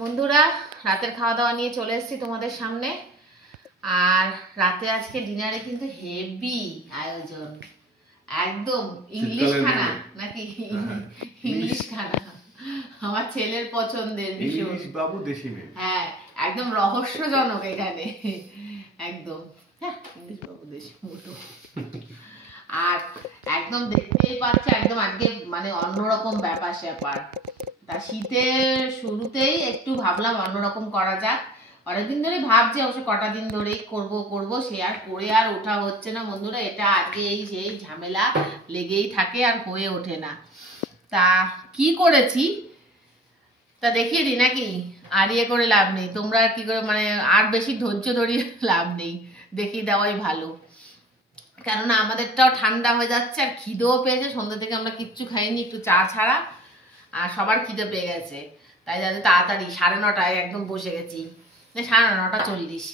বন্ধুরা রাতের খাওয়া দাওয়া নিয়ে চলে এসেছি তোমাদের সামনে। আর রাতে আজকে ডিনারে কিন্তু হেভি আয়োজন, একদম ইংলিশ খানা নাকি? ইংলিশ খানা আমার ছেলের পছন্দের ভীষণ। বাবু দেশি মেয়ে, হ্যাঁ একদম রহস্যজনক এখানে, একদম ইংলিশ বাবু দেশি মুটো। আর একদম দেখতেই পাচ্ছে একদম আজকে মানে অন্যরকম ব্যাপার স্যাপার। তা শীতের শুরুতেই একটু ভাবলাম অন্যরকম করা যাক। অনেকদিন ধরে ভাবছি, অবশ্য কটা দিন ধরেই করব সে আর করে আর ওঠা হচ্ছে না বন্ধুরা। এটা আজকে এই সেই ঝামেলা লেগেই থাকে আর হয়ে ওঠে না। তা কি করেছি তা দেখিয়ে দিই নাকি? আর ইয়ে করে লাভ নেই, তোমরা কি করে মানে আর বেশি ধৈর্য ধরিয়ে লাভ নেই, দেখিয়ে দেওয়াই ভালো। কেননা আমাদেরটাও ঠান্ডা হয়ে যাচ্ছে আর খিদেও পেয়েছে। সন্ধ্যা থেকে আমরা কিচ্ছু খাইনি, একটু চা ছাড়া। আর সবার খিদে পেয়ে গেছে, তাই যাতে তাড়াতাড়ি 9:30 একদম বসে গেছি, 9:40।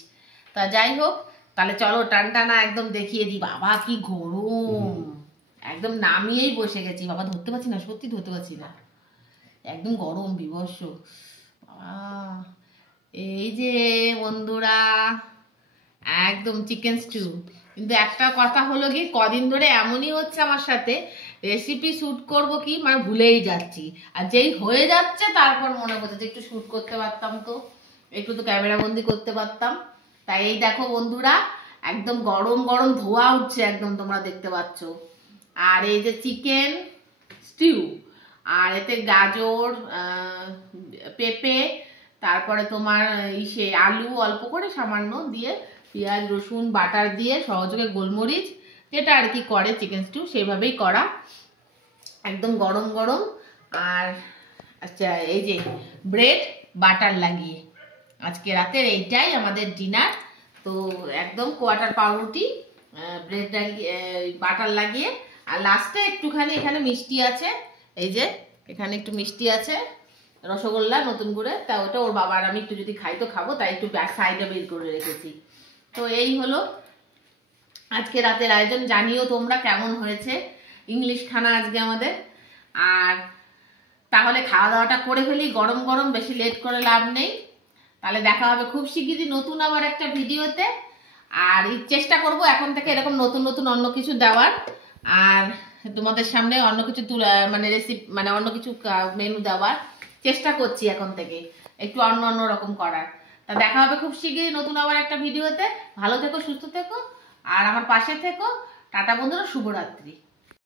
তা যাই হোক, তাহলে চলো টানটানা একদম দেখিয়ে দিই। বাবা কি গরম, একদম নামিয়েই বসে গেছি। বাবা ধরতে পারছি না, সত্যি ধরতে পারছি না, একদম গরম বিভৎস। এই যে বন্ধুরা একদম চিকেন স্টিউ। কিন্তু একটা কথা হলো কি, কদিন ধরে এমনই হচ্ছে আমার সাথে, রেসিপি শুট করব কি মানে ভুলেই যাচ্ছি। আর যেই হয়ে যাচ্ছে তারপর মনে করছে যে একটু শুট করতে পারতাম, তো একটু তো ক্যামেরা বন্দি করতে পারতাম। তাই এই দেখো বন্ধুরা একদম গরম গরম ধোয়া উঠছে একদম, তোমরা দেখতে পাচ্ছ। আর এই যে চিকেন স্টিউ, আর এতে গাজর, পেঁপে, তারপরে তোমার ইসে আলু অল্প করে সামান্য দিয়ে, পেঁয়াজ রসুন বাটার দিয়ে, সহযোগে গোলমরিচ, যেটা আর কি করে চিকেন স্টিউ সেইভাবেই করা, একদম গরম গরম। আর আচ্ছা এই যে ব্রেড বাটার লাগিয়ে, আজকে রাতের এইটাই আমাদের ডিনার। তো একদম কোয়াটার পাউরুটি, ব্রেড বাটার লাগিয়ে, আর লাস্টে একটুখানি এখানে মিষ্টি আছে, এই যে এখানে একটু মিষ্টি আছে, রসগোল্লা নতুন করে। তা ওটা ওর বাবার আমি একটু যদি খাই তো খাবো, তাই একটু সাইডে বের করে রেখেছি। তো এই হলো আজকে রাতের আয়োজন। জানিও তোমরা কেমন হয়েছে ইংলিশ খানা আজকে আমাদের। আর তাহলে খাওয়া দাওয়াটা করে ফেলি গরম গরম, বেশি লেট করে লাভ নেই। তাহলে দেখা হবে খুব শিগগিরই নতুন আবার একটা ভিডিওতে। আর চেষ্টা করব এখন থেকে এরকম নতুন নতুন অন্য কিছু দেওয়ার, আর তোমাদের সামনে অন্য কিছু মানে রেসিপি মানে অন্য কিছু মেনু দেওয়ার চেষ্টা করছি এখন থেকে, একটু অন্য অন্য রকম করার। তা দেখা হবে খুব শিগগিরই নতুন আবার একটা ভিডিওতে। ভালো থেকো, সুস্থ থেকো, আর আমার পাশে থেকো। টাটা বন্ধুরা, শুভরাত্রি।